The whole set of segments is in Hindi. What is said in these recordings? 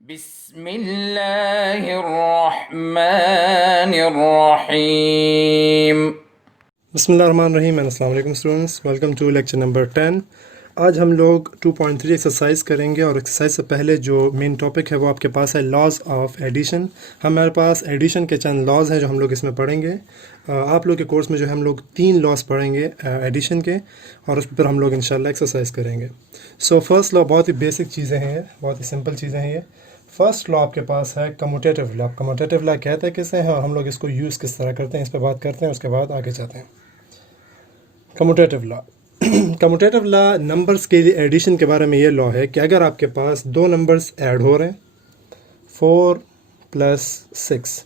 बिस्मिल्लाहिर्रहमानिर्रहीम। बिस्मिल्लाहिर्रहमानिर्रहीम एंड अस्सलाम वालेकुम students, welcome to lecture number 10। आज हम लोग 2.3 एक्सरसाइज करेंगे और एक्सरसाइज से पहले जो मेन टॉपिक है वो आपके पास है लॉज ऑफ एडिशन। हमारे पास एडिशन के चंद लॉज हैं जो हम लोग इसमें पढ़ेंगे। आप लोग के कोर्स में जो है हम लोग 3 लॉज पढ़ेंगे एडिशन के, और उस पर हम लोग इंशाल्लाह एक्सरसाइज करेंगे। सो फर्स्ट लॉ बहुत ही बेसिक चीज़ें हैं, बहुत ही सिंपल चीज़ें हैं ये। फर्स्ट लॉ आपके पास है कम्यूटेटिव लॉ। कम्यूटेटिव लॉ कहते हैं किसे हैं और हम लोग इसको यूज़ किस तरह करते हैं, इस पर बात करते हैं, उसके बाद आगे जाते हैं। Commutative law commutative law numbers के लिए एडिशन के बारे में ये लॉ है कि अगर आपके पास दो नंबर्स ऐड हो रहे हैं 4 + 6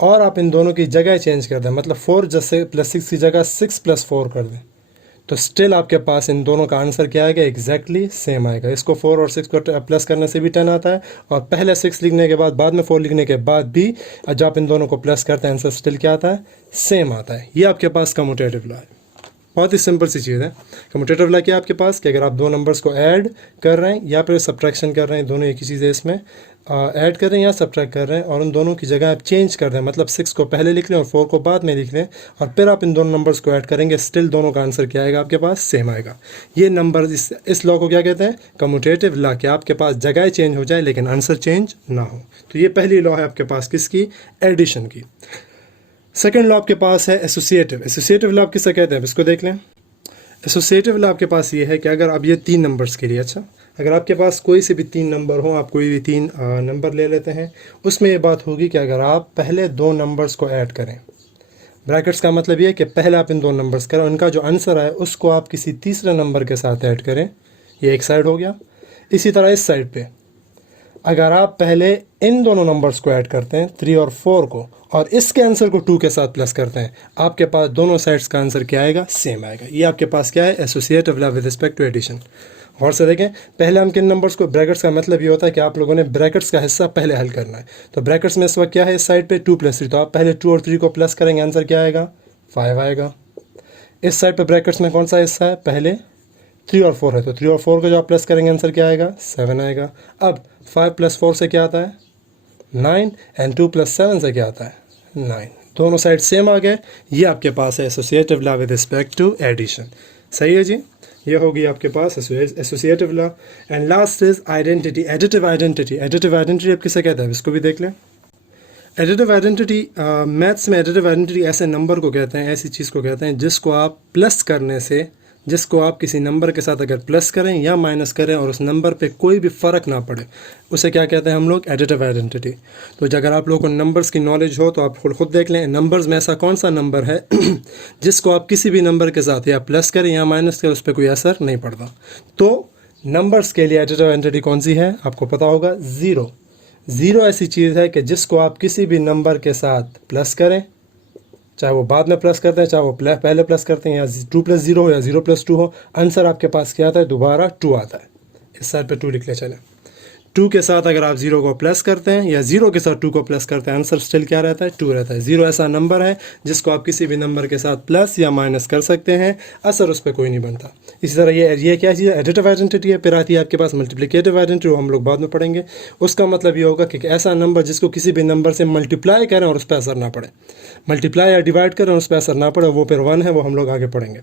और आप इन दोनों की जगह चेंज कर दें, मतलब 4 + 6 की जगह 6 + 4 कर दें, तो स्टिल आपके पास इन दोनों का आंसर क्या आएगा? एग्जैक्टली सेम आएगा। इसको 4 और 6 को प्लस करने से भी 10 आता है, और पहले 6 लिखने के बाद में 4 लिखने के बाद भी जब आप इन दोनों को प्लस करते हैं आंसर स्टिल क्या आता है? सेम आता है। ये आपके पास कम्यूटेटिव लॉ है। बहुत ही सिंपल सी चीज़ है। कम्यूटेटिव लॉ क्या आपके पास कि अगर आप दो नंबर्स को ऐड कर रहे हैं या फिर सब्ट्रैक्शन कर रहे हैं, दोनों एक ही चीज़ है इसमें, ऐड कर रहे हैं या सब्ट्रैक्ट कर रहे हैं, और उन दोनों की जगह आप चेंज कर रहे हैं, मतलब 6 को पहले लिख लें और 4 को बाद में लिख लें, और फिर आप इन दोनों नंबर्स को ऐड करेंगे, स्टिल दोनों का आंसर क्या आएगा? आपके पास सेम आएगा। ये नंबर इस लॉ को क्या कहते हैं? Commutative law. कि आपके पास जगह चेंज हो जाए लेकिन आंसर चेंज ना हो। तो ये पहली लॉ है आपके पास किसकी? एडिशन की। सेकेंड लॉ आपके पास है एसोसिएटिव। एसोसिएटिव लॉ किसे कहते हैं? इसको देख लें। एसोसिएटिव लॉ आपके पास ये है कि अगर अब ये 3 नंबर्स के लिए, अच्छा अगर आपके पास कोई से भी 3 नंबर हो, आप कोई भी 3 नंबर ले लेते हैं, उसमें ये बात होगी कि अगर आप पहले 2 नंबर्स को ऐड करें, ब्रैकेट्स का मतलब ये है कि पहले आप इन 2 नंबर्स करें, उनका जो आंसर है उसको आप किसी तीसरे नंबर के साथ ऐड करें, ये एक साइड हो गया। इसी तरह इस साइड पे अगर आप पहले इन दोनों नंबर्स को ऐड करते हैं 3 और 4 को, और इसके आंसर को 2 के साथ प्लस करते हैं, आपके पास दोनों साइड्स का आंसर क्या आएगा? सेम आएगा। ये आपके पास क्या है? Associative law with respect to addition. और से देखें, पहले हम किन नंबर्स को, ब्रैकेट्स का मतलब ये होता है कि आप लोगों ने ब्रैकेट्स का हिस्सा पहले हल करना है। तो ब्रैकेट्स में इस वक्त क्या है? इस साइड पे 2 + 3, तो आप पहले 2 और 3 को प्लस करेंगे, आंसर क्या आएगा? 5 आएगा। इस साइड पे ब्रैकेट्स में कौन सा हिस्सा है? पहले 3 और 4 है, तो 3 और 4 को जो आप प्लस करेंगे आंसर क्या आएगा? 7 आएगा। अब 5 + 4 से क्या आता है? 9, एंड 2 + 7 से क्या आता है? 9। दोनों साइड सेम आ गए। ये आपके पास है associative law with respect to addition. सही है जी, ये होगी आपके पास associative law. And last is identity, additive identity. Additive identity आप किसे कहते हैं? इसको भी देख लें। एडिटिव आइडेंटिटी, मैथ्स में एडिटिव आइडेंटिटी ऐसे नंबर को कहते हैं, ऐसी चीज़ को कहते हैं जिसको आप प्लस करने से, जिसको आप किसी नंबर के साथ अगर प्लस करें या माइनस करें और उस नंबर पे कोई भी फ़र्क ना पड़े, उसे क्या कहते हैं हम लोग? Additive identity. तो अगर आप लोगों को नंबर्स की नॉलेज हो तो आप खुद देख लें, नंबर्स में ऐसा कौन सा नंबर है जिसको आप किसी भी नंबर के साथ या प्लस करें या माइनस करें, उस पर कोई असर नहीं पड़ता। तो नंबर्स के लिए एडिटिव आइडेंटिटी कौन सी है? आपको पता होगा, ज़ीरो। ज़ीरो ऐसी चीज़ है कि जिसको आप किसी भी नंबर के साथ प्लस करें, चाहे वो बाद में प्लस करते हैं, चाहे वो पहले प्लस करते हैं, या 2 + 0 हो या 0 + 2 हो, आंसर आपके पास क्या आता है? दोबारा 2 आता है। इस साइड पे 2 लिख ले चलें। 2 के साथ अगर आप 0 को प्लस करते हैं या 0 के साथ 2 को प्लस करते हैं, आंसर स्टिल क्या रहता है? 2 रहता है। 0 ऐसा नंबर है जिसको आप किसी भी नंबर के साथ प्लस या माइनस कर सकते हैं, असर उस पर कोई नहीं बनता। इसी तरह ये क्या चीज़ है? एडिटिव आइडेंटिटी है। फिर आती है आपके पास मल्टीप्लिकेटिव आइडेंटिटी, वो हम लोग बाद में पढ़ेंगे। उसका मतलब ये होगा कि ऐसा नंबर जिसको किसी भी नंबर से मल्टीप्लाई करें और उस पर असर ना पड़े, मल्टीप्लाई या डिवाइड करें और उस पर असर ना पड़े, वो फिर 1 है, वो हम लोग आगे पढ़ेंगे।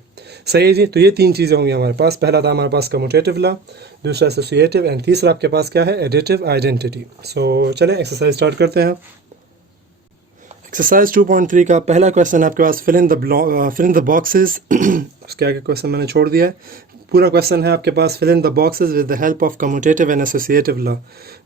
सही है जी। तो ये 3 चीज़ें होंगी हमारे पास। पहला था हमारे पास कम्यूटेटिव लॉ, दूसरा एसोसिएटिव, एंड तीसरा आपके पास क्या है? Additive identity. सो चलें एक्सरसाइज स्टार्ट करते हैं। एक्सरसाइज 2.3 का पहला क्वेश्चन आपके पास, फिल इन द बॉक्सेस। उसके आगे क्वेश्चन मैंने छोड़ दिया है। पूरा क्वेश्चन है आपके पास, fill in the boxes with the help of commutative and associative law.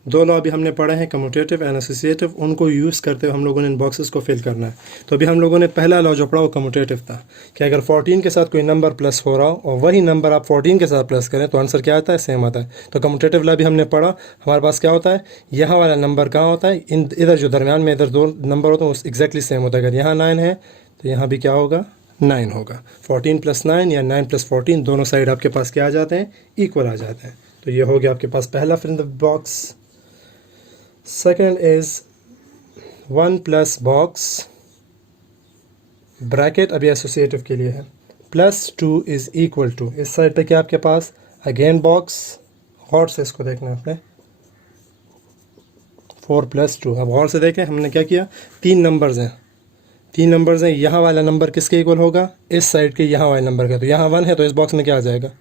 2 law अभी हमने पढ़े हैं, कम्यूटेटिव एंड एसोसिएटिव, उनको यूज़ करते हुए हम लोगों ने इन बॉक्सेस को फिल करना है। तो अभी हम लोगों ने पहला लॉ जो पढ़ा वो कम्यूटेटिव था कि अगर 14 के साथ कोई नंबर प्लस हो रहा हो और वही नंबर आप 14 के साथ प्लस करें तो आंसर क्या आता है? सेम आता है। तो कम्यूटेटिव लॉ भी हमने पढ़ा। हमारे पास क्या होता है? यहाँ वाला नंबर कहाँ होता है? इधर जो दरमियान में इधर 2 नंबर होते हैं वो एक्जैक्टली सेम होता है। अगर यहाँ 9 है तो यहाँ भी क्या होगा? 9 होगा। 14 + 9 या 9 + 14, दोनों साइड आपके पास क्या आ जाते हैं? इक्वल आ जाते हैं। तो ये हो गया आपके पास पहला fill in the box. Second is 1 + box bracket, अभी एसोसिएटिव के लिए है, +2 इज इक्वल टू, इस साइड पे क्या आपके पास? अगेन बॉक्स, गौर से इसको देखना है आपने, 4 + 2। अब गौर से देखें, हमने क्या किया, 3 नंबर्स हैं, 3 नंबर्स हैं, यहाँ वाला नंबर किसके इक्वल होगा, इस साइड के यहाँ वाले नंबर का। तो यहाँ 1 है तो इस बॉक्स में क्या आ जाएगा,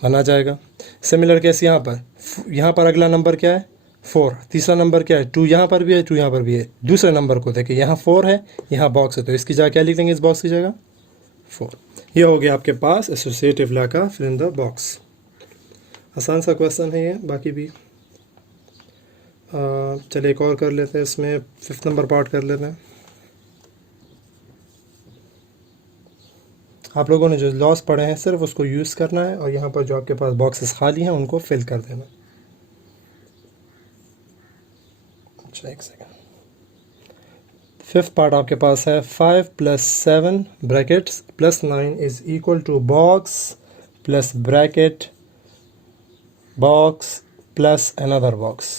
1 आ जाएगा। सिमिलर केस यहाँ पर अगला नंबर क्या है, 4। तीसरा नंबर क्या है, 2 यहाँ पर भी है, 2 यहाँ पर भी है। दूसरे नंबर को देखें, यहाँ 4 है, यहाँ बॉक्स है, तो इसकी जगह क्या लिख लेंगे, इस बॉक्स की जगह 4। ये हो गया आपके पास एसोसिएटिव लॉ का फिल इन द बॉक्स। आसान सा क्वेश्चन है ये, बाकी भी चलिए एक और कर लेते हैं, इसमें 5th नंबर पार्ट कर लेते हैं। आप लोगों ने जो लॉस पढ़े हैं सिर्फ उसको यूज़ करना है, और यहाँ पर जो आपके पास बॉक्सेस खाली हैं उनको फिल कर देना। अच्छा एक सेकेंड, 5th पार्ट आपके पास है 5 + 7 brackets +9 is equal to box plus bracket box plus another box.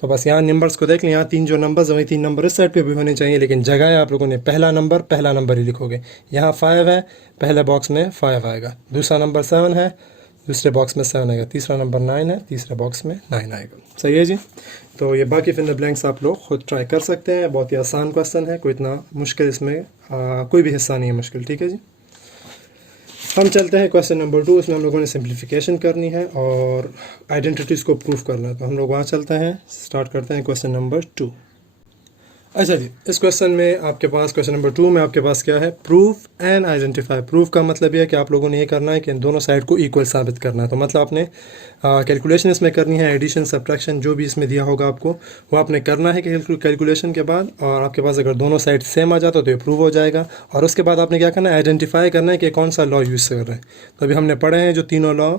तो बस यहाँ नंबर्स को देख लें, यहाँ 3 जो नंबर्स हैं वही 3 नंबर इस साइड पे भी होने चाहिए, लेकिन जगह है आप लोगों ने पहला नंबर ही लिखोगे। यहाँ 5 है, पहले बॉक्स में 5 आएगा। दूसरा नंबर 7 है, दूसरे बॉक्स में 7 आएगा। तीसरा नंबर 9 है, तीसरे बॉक्स में 9 आएगा। सही है जी। तो ये बाकी फिल इन द ब्लैंक्स आप लोग खुद ट्राई कर सकते हैं, बहुत ही आसान क्वेश्चन है, कोई इतना मुश्किल इसमें कोई भी हिस्सा नहीं है मुश्किल। ठीक है जी। हम चलते हैं क्वेश्चन नंबर 2। इसमें हम लोगों ने सिंप्लीफिकेशन करनी है और आइडेंटिटीज़ को प्रूफ करना है। तो हम लोग वहाँ चलते हैं, स्टार्ट करते हैं क्वेश्चन नंबर 2। अच्छा जी, इस क्वेश्चन में आपके पास, क्वेश्चन नंबर 2 में आपके पास क्या है, प्रूफ एंड आइडेंटिफाई। प्रूफ का मतलब ये है कि आप लोगों ने ये करना है कि इन दोनों साइड को इक्वल साबित करना है। तो मतलब आपने कैलकुलेशन इसमें करनी है, एडिशन सब्ट्रैक्शन जो भी इसमें दिया होगा आपको वो आपने करना है कैलकुलेशन के बाद। और आपके पास अगर दोनों साइड सेम आ जाता तो ये प्रूव हो जाएगा। और उसके बाद आपने क्या करना है, आइडेंटिफाई करना है कि कौन सा लॉ यूज़ कर रहे हैं। तो अभी हमने पढ़े हैं जो तीनों लॉ,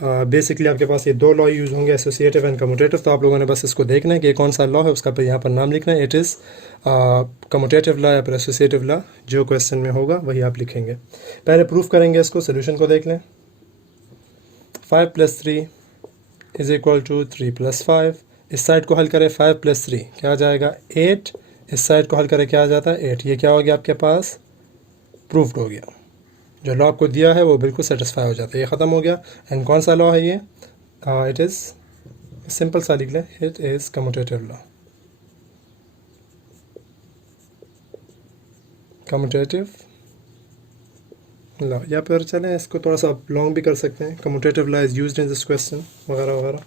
बेसिकली आपके पास ये 2 लॉ यूज़ होंगे, एसोसिएटिव एंड कम्यूटेटिव। तो आप लोगों ने बस इसको देखना है कि कौन सा लॉ है, उसका पर यहाँ पर नाम लिखना है। इट इज़ कम्यूटेटिव लॉ या फिर एसोसिएटिव लॉ, जो क्वेश्चन में होगा वही आप लिखेंगे। पहले प्रूफ करेंगे इसको, सोल्यूशन को देख लें। 5 + 3 इज़ इक्वल टू 3 + 5। इस साइड को हल करें, 5 + 3 क्या आ जाएगा, 8। इस साइड को हल करें, क्या आ जाता है, 8। ये क्या हो गया आपके पास, प्रूफ्ड हो गया। जो लॉ आपको दिया है वो बिल्कुल सेटिस्फाई हो जाता है, ये ख़त्म हो गया। एंड कौन सा लॉ है ये, इट इज़ सिंपल सा लिख लें, it is commutative law. Commutative law, या फिर चलें इसको थोड़ा सा लॉन्ग भी कर सकते हैं, commutative law is used in this question वगैरह वगैरह।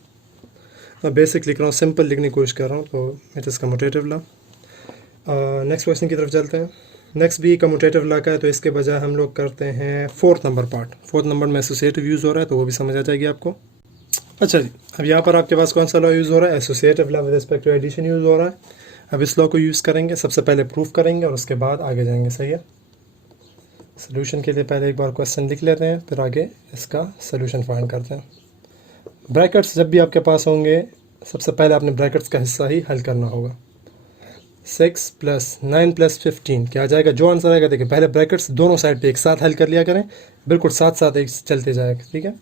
मैं बेसिक लिख रहा हूँ, सिंपल लिखने की कोशिश कर रहा हूँ, तो it is commutative law. Next question की तरफ चलते हैं। नेक्स्ट भी कम्यूटेटिव लॉ का है, तो इसके बजाय हम लोग करते हैं 4th number part. 4th number में एसोसिएटिव यूज़ हो रहा है, तो वो भी समझ आ जाएगी आपको। अच्छा जी, अब यहाँ पर आपके पास कौन सा लॉ यूज़ हो रहा है, associative law with respect to addition use हो रहा है। अब इस लॉ को यूज़ करेंगे, सबसे पहले प्रूफ करेंगे और उसके बाद आगे जाएंगे। सही है। सोल्यूशन के लिए पहले एक बार क्वेश्चन लिख लेते हैं, फिर आगे इसका सोल्यूशन फाइंड करते हैं। ब्रैकेट्स जब भी आपके पास होंगे, सबसे पहले आपने ब्रैकेट्स का हिस्सा ही हल करना होगा। 6 + 9 + 15 क्या आ जाएगा, जो आंसर आएगा देखिए, पहले ब्रैकेट्स दोनों साइड पे एक साथ हल कर लिया करें, बिल्कुल साथ साथ एक चलते जाएगा। ठीक है,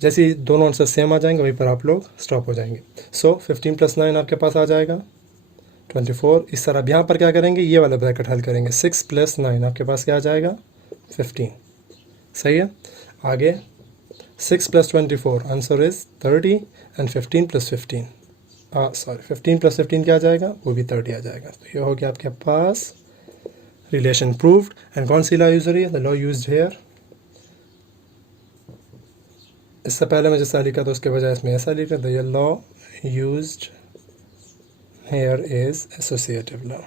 जैसे ही दोनों आंसर सेम आ जाएंगे वहीं पर आप लोग स्टॉप हो जाएंगे। सो 15 + 9 आपके पास आ जाएगा 24। इस तरह अब यहाँ पर क्या करेंगे, ये वाला ब्रैकेट हल करेंगे। 6 + 9 आपके पास क्या आ जाएगा, 15। सही है। आगे 6 + 24 आंसर इज़ 30 एंड 15 + 15 15 + 15 क्या आ जाएगा, वो भी 30 आ जाएगा। तो ये हो गया आपके पास रिलेशन प्रूव्ड। एंड कौन सी लॉ यूज हो रही है, द लॉ यूज्ड हेयर। इससे पहले मैं जैसा लिखा था उसके बजाय इसमें ऐसा लिखा, the law used here is associative law.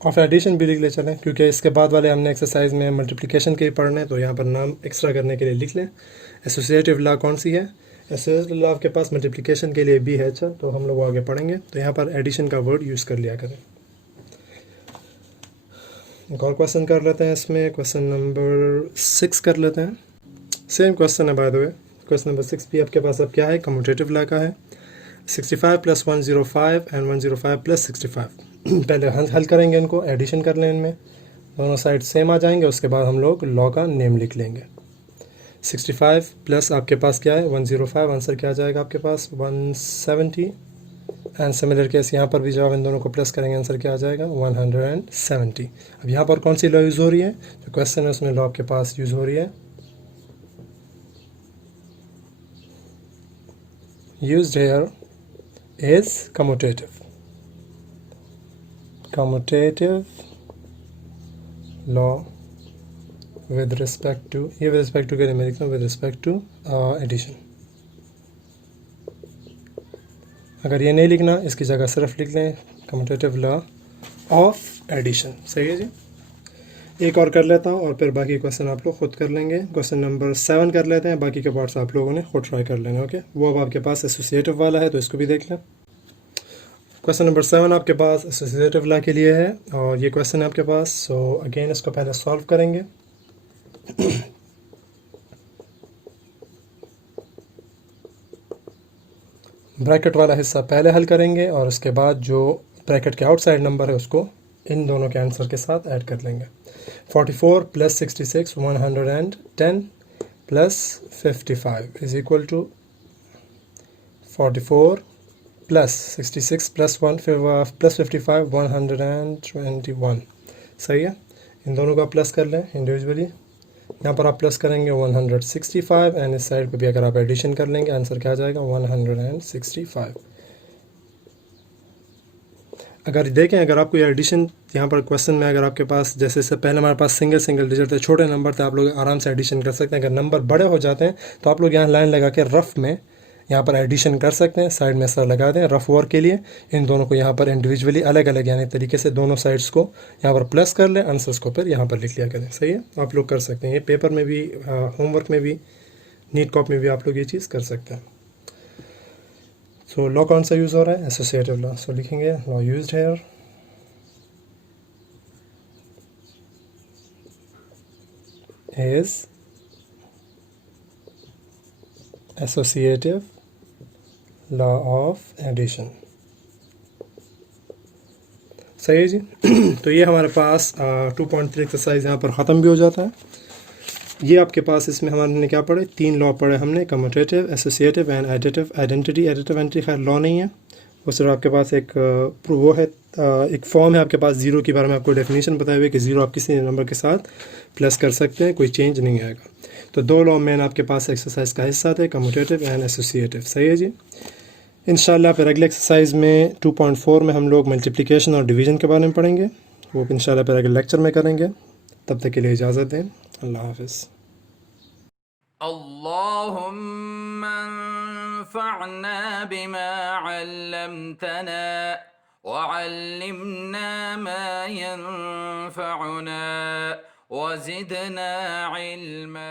Of addition भी लिख ले चलें, क्योंकि इसके बाद वाले हमने एक्सरसाइज में मल्टीप्लिकेशन के ही पढ़ने हैं, तो यहाँ पर नाम एक्स्ट्रा करने के लिए लिख लें। एसोसिएटिव लॉ कौन सी है, एसोसिएटिव लॉ आपके पास मल्टीप्लिकेशन के लिए भी है। अच्छा, तो हम लोग आगे पढ़ेंगे, तो यहाँ पर एडिशन का वर्ड यूज़ कर लिया करें। एक और क्वेश्चन कर लेते हैं, इसमें क्वेश्चन नंबर 6 कर लेते हैं। सेम क्वेश्चन है by the way. Question number 6 भी आपके पास अब क्या है, कम्यूटेटिव लॉ का है। 65 + 105 एंड 105 + 65 पहले हल करेंगे, इनको एडिशन कर लें, इनमें दोनों साइड सेम आ जाएंगे। उसके बाद हम लोग लॉ का नेम लिख लेंगे। 65 प्लस आपके पास क्या है, 105, आंसर क्या आ जाएगा आपके पास 170। एंड सिमिलर केस यहाँ पर भी जब इन दोनों को प्लस करेंगे आंसर क्या आ जाएगा 170। अब यहाँ पर कौन सी लॉ यूज़ हो रही है, जो क्वेश्चन है उसमें लॉ आपके पास यूज़ हो रही है used here is commutative. Commutative law with respect to, ये with respect to के लिए मैं लिखता हूँ with respect to addition. अगर ये नहीं लिखना, इसकी जगह सिर्फ लिख लें commutative law of addition. सही है जी. एक और कर लेता हूँ और फिर बाकी क्वेश्चन आप लोग खुद कर लेंगे. क्वेश्चन नंबर 7 कर लेते हैं, बाकी के पार्ट्स आप लोगों ने खुद ट्राई कर लेना. ओके, वो अब आपके पास एसोसिएटिव वाला है तो इसको भी देख लें. क्वेश्चन नंबर 7 आपके पास एसोसिएटिव लॉ के लिए है और ये क्वेश्चन है आपके पास. सो अगेन इसको पहले सॉल्व करेंगे. ब्रैकेट वाला हिस्सा पहले हल करेंगे और उसके बाद जो ब्रैकेट के आउटसाइड नंबर है उसको इन दोनों के आंसर के साथ ऐड कर लेंगे. 44 plus 66 110 plus 55 is equal to 44 plus 66 plus 1 plus 55 121. सही है. इन दोनों का प्लस कर लें इंडिविजुअली. यहाँ पर आप प्लस करेंगे 165 एंड इस साइड पे भी अगर आप एडिशन कर लेंगे आंसर क्या आ जाएगा 165. अगर देखें, अगर आपको ये एडिशन यहाँ पर क्वेश्चन में अगर आपके पास जैसे से पहले हमारे पास सिंगल डिजिट थे, छोटे नंबर थे, आप लोग आराम से एडिशन कर सकते हैं. अगर नंबर बड़े हो जाते हैं तो आप लोग यहाँ लाइन लगा के रफ में यहाँ पर एडिशन कर सकते हैं. साइड में सर लगा दें रफ वर्क के लिए. इन दोनों को यहाँ पर इंडिविजुअली अलग अलग यानी तरीके से दोनों साइड्स को यहाँ पर प्लस कर लें, आंसर्स को फिर यहाँ पर लिख लिया करें. सही है, आप लोग कर सकते हैं. ये पेपर में भी, होमवर्क में भी, नीट कॉपी में भी आप लोग ये चीज़ कर सकते हैं. सो लॉ कौन सा यूज़ हो रहा है? Associative law. सो लिखेंगे law used here is associative law of addition. सही है जी. तो ये हमारे पास 2.3 एक्सरसाइज यहाँ पर ख़त्म भी हो जाता है. ये आपके पास इसमें हमारे क्या पढ़े? 3 लॉ पढ़े हमने, commutative, associative and additive. Identity, additive entry खैर लॉ नहीं है, वो सिर्फ आपके पास एक वो है, एक फॉर्म है आपके पास. ज़ीरो के बारे में आपको डेफिनेशन बताए हुए कि ज़ीरो आप किसी नंबर के साथ प्लस कर सकते हैं, कोई चेंज नहीं आएगा. तो 2 लॉ मेन आपके पास एक्सरसाइज का हिस्सा थे, कम्यूटेटिव एंड एसोसिएटिव. सही है जी. इंशाल्लाह फिर अगले एक्सरसाइज में 2.4 में हम लोग मल्टीप्लिकेशन और डिवीज़न के बारे में पढ़ेंगे. वो इंशाल्लाह फिर अगले लेक्चर में करेंगे. तब तक के लिए इजाज़त दें. अल्लाह हाफ़िज़. अल्लाहुम्मा अंफ़अना बिमा अल्लमतना वअल्लिमना मा यंफ़अुना वज़िदना इल्मा.